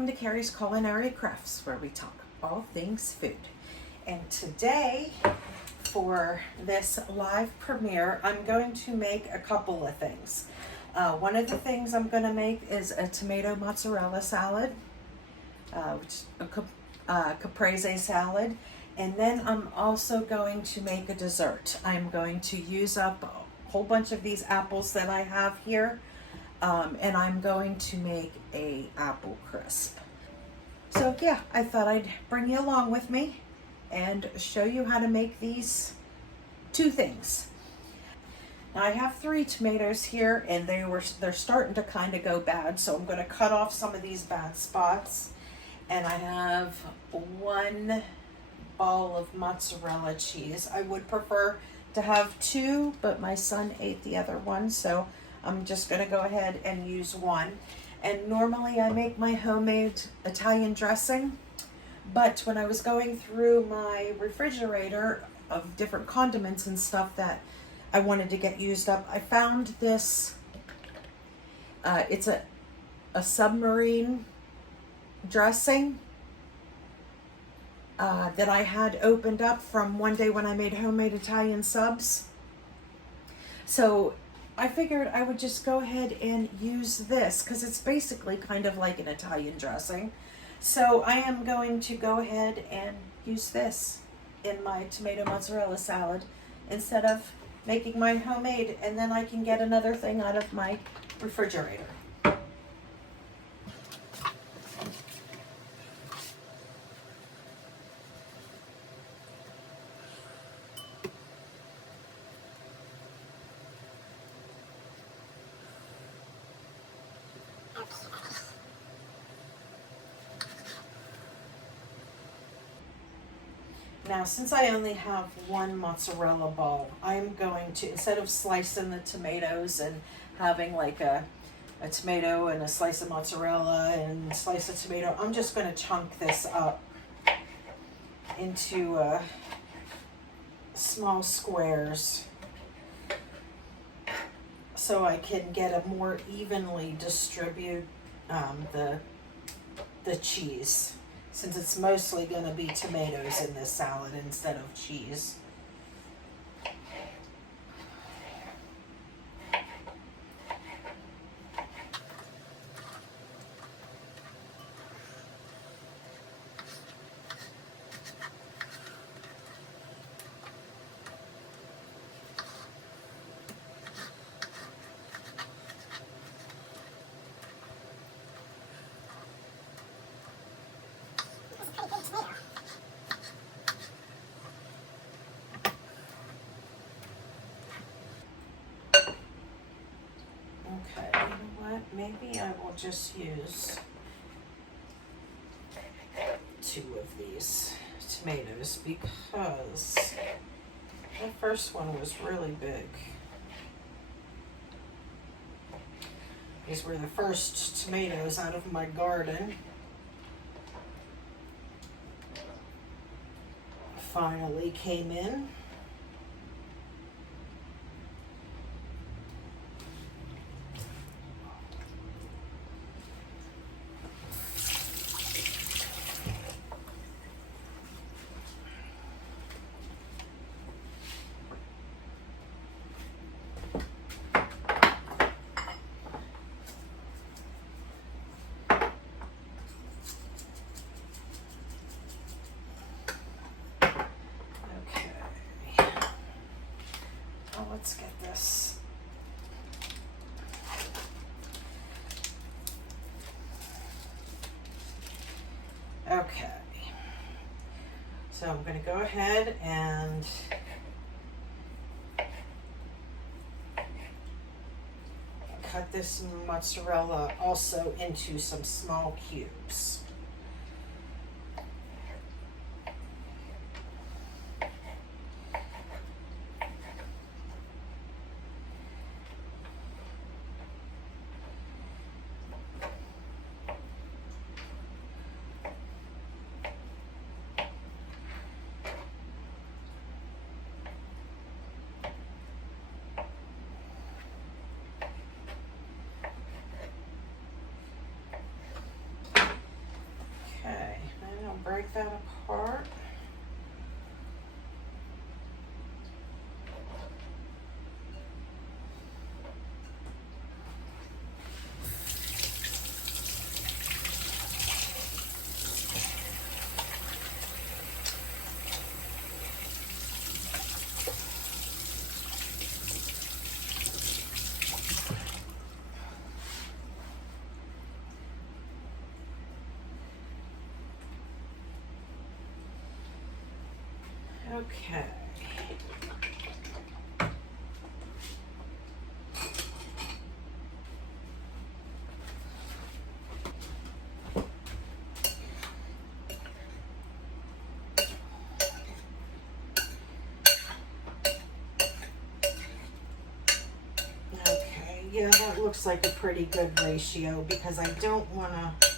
welcome to Carrie's Culinary Crafts, where we talk all things food. And today, for this live premiere, I'm going to make a couple of things. One of the things I'm going to make is a tomato mozzarella salad, which a caprese salad, and then I'm also going to make a dessert. I'm going to use up a whole bunch of these apples that I have here. And I'm going to make a apple crisp. So yeah, I thought I'd bring you along with me and show you how to make these two things. Now I have 3 tomatoes here, and they're starting to kind of go bad, so I'm going to cut off some of these bad spots. And I have 1 ball of mozzarella cheese. I would prefer to have 2, but my son ate the other one, so I'm just going to go ahead and use 1. And normally I make my homemade Italian dressing, but when I was going through my refrigerator of different condiments and stuff that I wanted to get used up, I found this, it's a submarine dressing that I had opened up from one day when I made homemade Italian subs. So I figured I would just go ahead and use this because it's basically kind of like an Italian dressing. So I am going to go ahead and use this in my tomato mozzarella salad instead of making my homemade, and then I can get another thing out of my refrigerator. Now, since I only have 1 mozzarella ball, I'm going to, instead of slicing the tomatoes and having like a tomato and a slice of mozzarella and a slice of tomato, I'm just going to chunk this up into small squares so I can get a more evenly distribute the cheese, since it's mostly going to be tomatoes in this salad instead of cheese. Okay, you know what? Maybe I will just use 2 of these tomatoes because the first one was really big. These were the first tomatoes out of my garden. Finally came in. Let's get this. Okay. So I'm going to go ahead and cut this mozzarella also into some small cubes. I'll break that apart. Okay. Okay, yeah, that looks like a pretty good ratio because I don't want to,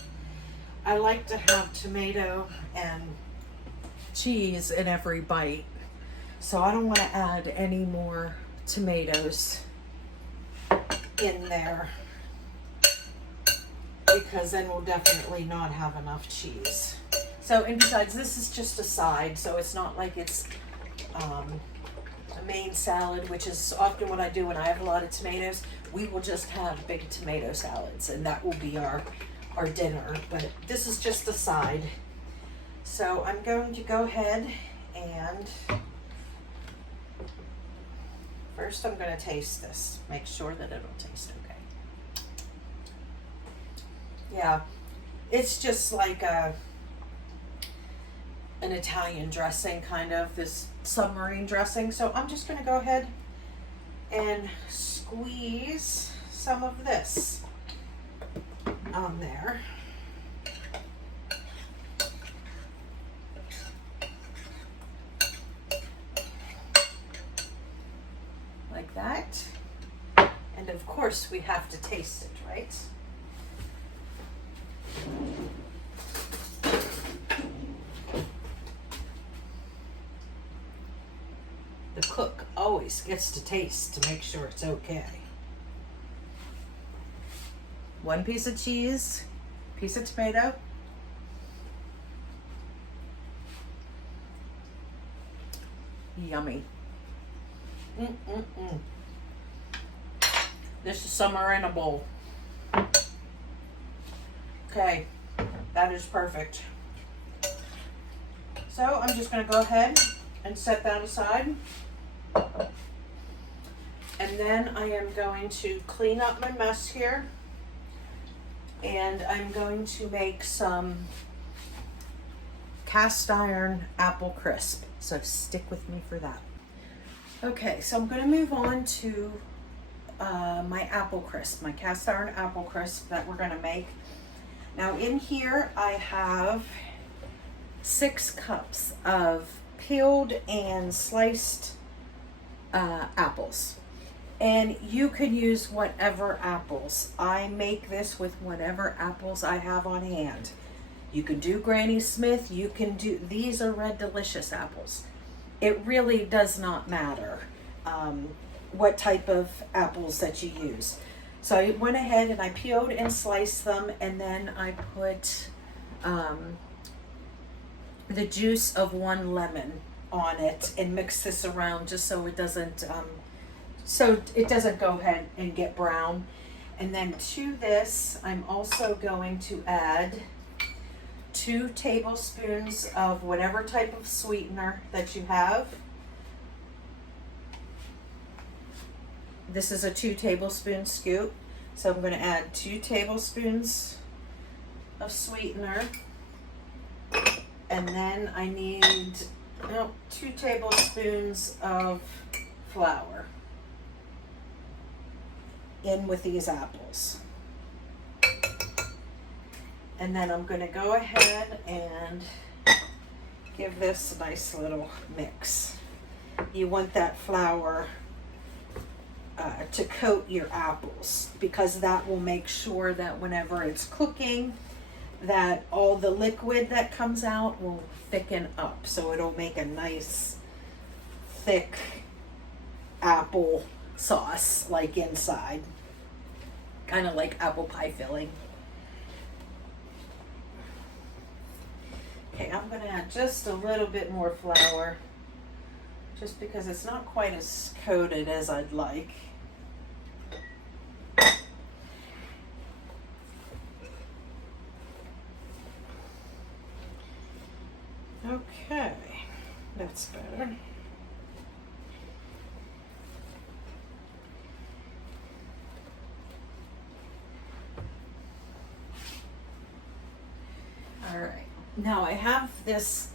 I like to have tomato and cheese in every bite. So I don't want to add any more tomatoes in there because then we'll definitely not have enough cheese. So, and besides, this is just a side, so it's not like it's a main salad, which is often what I do when I have a lot of tomatoes. We will just have big tomato salads, and that will be our dinner. But this is just a side. So I'm going to go ahead and first I'm going to taste this. Make sure that it'll taste okay. Yeah, it's just like an Italian dressing, kind of, this submarine dressing. So I'm just going to go ahead and squeeze some of this on there. Like that. And of course we have to taste it, right? The cook always gets to taste to make sure it's okay. One piece of cheese, piece of tomato. Yummy. This is summer in a bowl. Okay, that is perfect. So I'm just going to go ahead and set that aside. And then I am going to clean up my mess here. And I'm going to make some cast iron apple crisp. So stick with me for that. Okay, so I'm going to move on to my apple crisp, my cast iron apple crisp that we're going to make. Now in here I have 6 cups of peeled and sliced apples. And you could use whatever apples. I make this with whatever apples I have on hand. You can do Granny Smith, you can do, these are Red Delicious apples. It really does not matter what type of apples that you use. So I went ahead and I peeled and sliced them, and then I put the juice of 1 lemon on it and mix this around just so it doesn't go ahead and get brown. And then to this, I'm also going to add 2 tablespoons of whatever type of sweetener that you have. This is a 2 tablespoon scoop. So I'm going to add 2 tablespoons of sweetener. And then I need 2 tablespoons of flour in with these apples. And then I'm going to go ahead and give this a nice little mix. You want that flour to coat your apples, because that will make sure that whenever it's cooking, that all the liquid that comes out will thicken up. So it'll make a nice thick apple sauce like inside. Kind of like apple pie filling. Okay, gonna add just a little bit more flour, just because it's not quite as coated as I'd like. Okay, that's better. All right, now I have this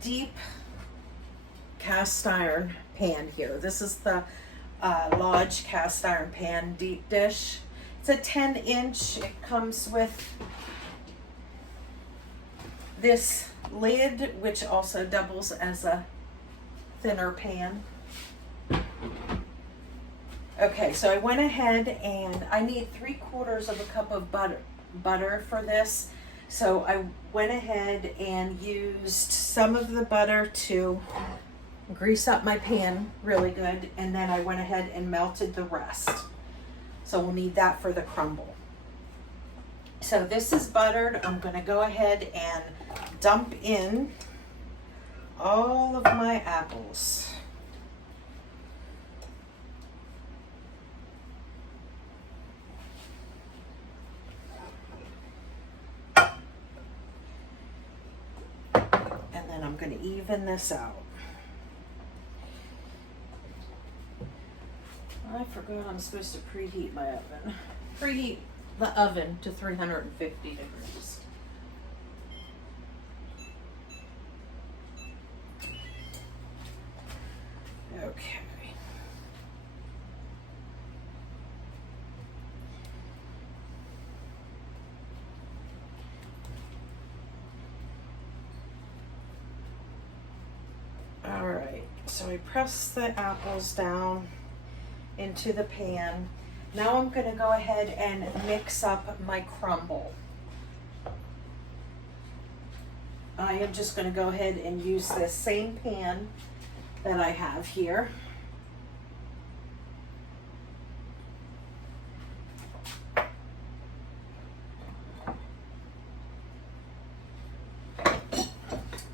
deep cast iron pan here. This is the Lodge cast iron pan deep dish. It's a 10-inch. It comes with this lid, which also doubles as a thinner pan. Okay, so I went ahead and I need 3/4 of a cup of butter for this. So I went ahead and used some of the butter to grease up my pan really good, and then I went ahead and melted the rest. So we'll need that for the crumble. So this is buttered. I'm going to go ahead and dump in all of my apples. And then I'm going to even this out. I forgot I'm supposed to preheat my oven. Preheat the oven to 350 degrees. Okay. All right, so I press the apples down into the pan. Now I'm going to go ahead and mix up my crumble. I am just going to go ahead and use this same pan that I have here.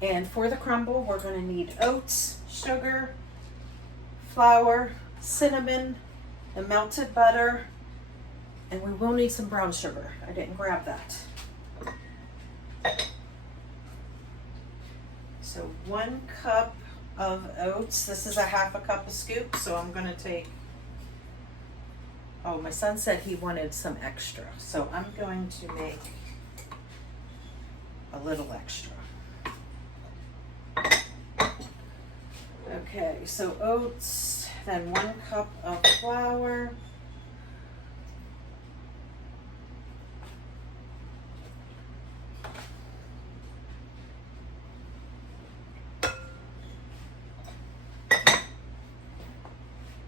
And for the crumble, we're going to need oats, sugar, flour, cinnamon, the melted butter, and we will need some brown sugar. I didn't grab that. So 1 cup of oats. This is a 1/2 cup of scoop, so I'm going to take, oh, my son said he wanted some extra, so I'm going to make a little extra. Okay, so oats, then 1 cup of flour.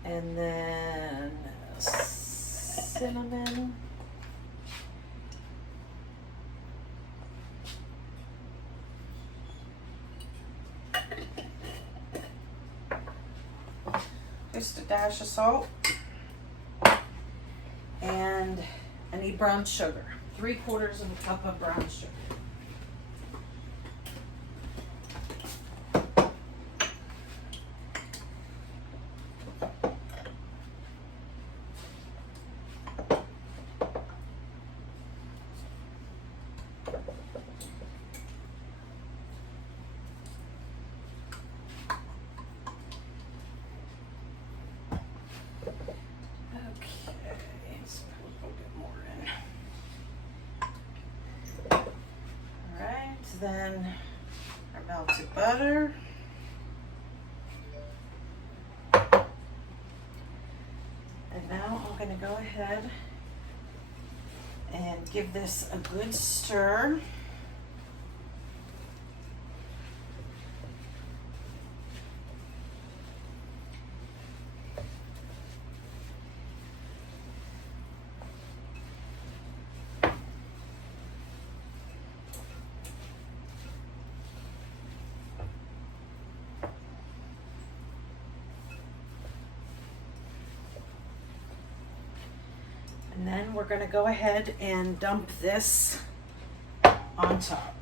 And then cinnamon. Just a dash of salt. And I need brown sugar. 3/4 of a cup of brown sugar. Then our melted butter. And now I'm going to go ahead and give this a good stir. And then we're going to go ahead and dump this on top.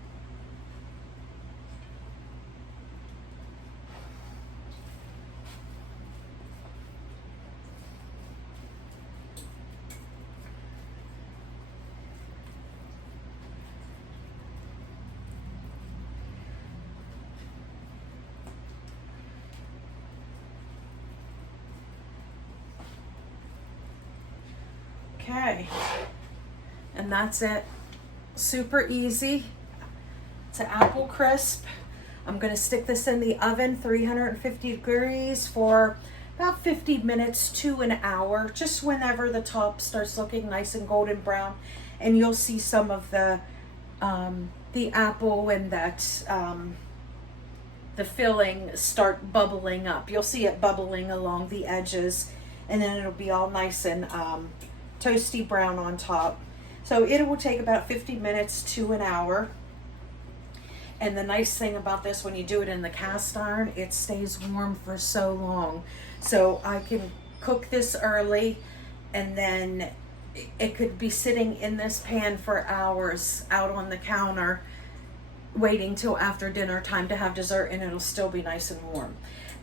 Okay, and that's it. Super easy. It's an apple crisp. I'm going to stick this in the oven, 350 degrees for about 50 minutes to an hour, just whenever the top starts looking nice and golden brown, and you'll see some of the apple and that the filling start bubbling up. You'll see it bubbling along the edges, and then it'll be all nice and toasty brown on top. So it will take about 50 minutes to an hour. And the nice thing about this, when you do it in the cast iron, it stays warm for so long. So I can cook this early, and then it could be sitting in this pan for hours out on the counter, waiting till after dinner time to have dessert, and it'll still be nice and warm.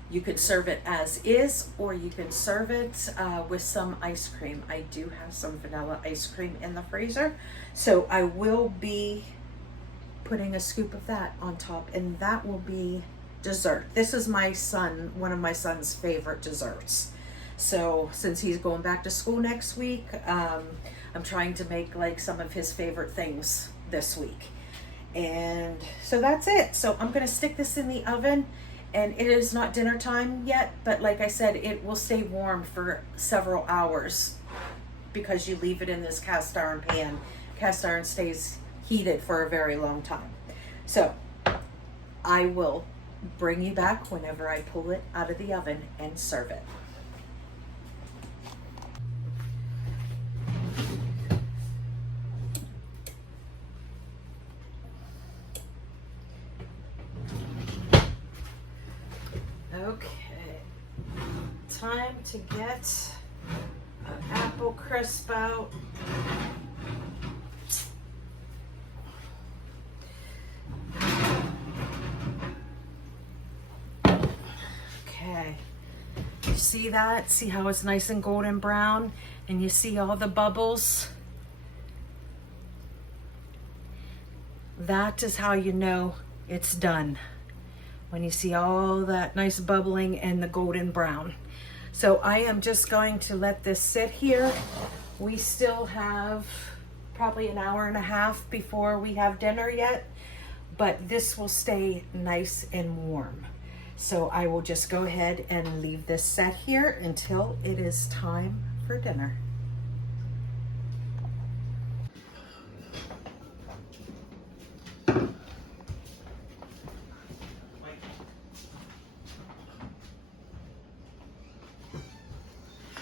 You could serve it as is, or you can serve it with some ice cream. I do have some vanilla ice cream in the freezer, so I will be putting a scoop of that on top, and that will be dessert. This is my son, one of my son's favorite desserts. So since he's going back to school next week, I'm trying to make like some of his favorite things this week. And so that's it. So I'm gonna stick this in the oven, and it is not dinner time yet, but like I said, it will stay warm for several hours because you leave it in this cast iron pan. Cast iron stays heated for a very long time. So I will bring you back whenever I pull it out of the oven and serve it. Okay, time to get an apple crisp out. Okay, you see that? See how it's nice and golden brown, and you see all the bubbles? That is how you know it's done, when you see all that nice bubbling and the golden brown. So I am just going to let this sit here. We still have probably an hour and a half before we have dinner yet, but this will stay nice and warm. So I will just go ahead and leave this set here until it is time for dinner.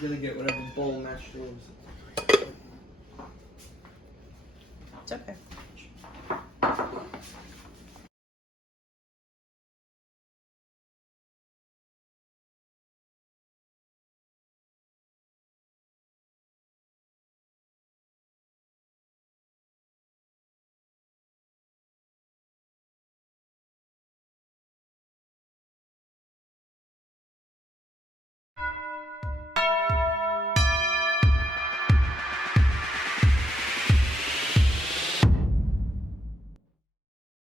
Gonna get whatever bowl mashed rolls.